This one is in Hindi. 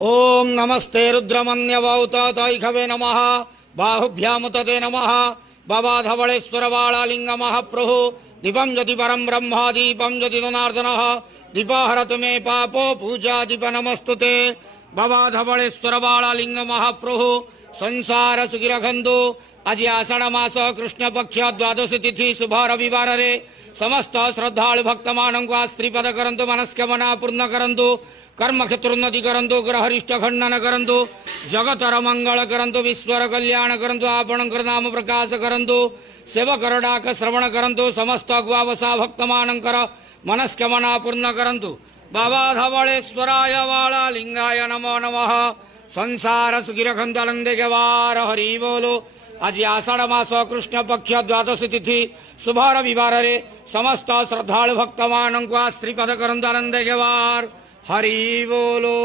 ओम नमस्ते रुद्रमन्यवौतैखवे नमः बाहुभ्यामुतते नमः बाबाधवलेश्वर बालालिंग महाप्रभु दीपं यदि परम ब्रह्म दीपं यदि जनार्दनः दीपहरत मे पापो पूजा दीप नमस्तुते बाबाधवलेश्वर बालालिंग महाप्रभु संसार सुखी रखंतु। आज आषाढ़ मास कृष्ण पक्ष द्वादश तिथि शुभ रविवार रे समस्त श्रद्धालु भक्त मानक श्रीपद करंतु मनस्कामना पूर्ण करंतु कर्म क्षेत्रोन्नति करंतु ग्रहरिष्ट खंडन करंतु जगतर मंगल करंतु विश्वर कल्याण करंतु आपणकर नाम प्रकाश करंतु सेवकर डाक श्रवण करंतु समस्त गुआवसा भक्त मानकर मनस्कामना पूर्ण करंतु। बाबा धवलेश्वराय बालालिंगाय नमो नमः। संसार सुखी रखंतु आनंदे के वार हरि बोलो। आज आषाढ़ मास कृष्ण पक्ष द्वादश तिथि शुभ रविवार रे समस्त श्रद्धालु भक्त मानक श्रीपद करंतु आनंदे के वार हरि बोलो।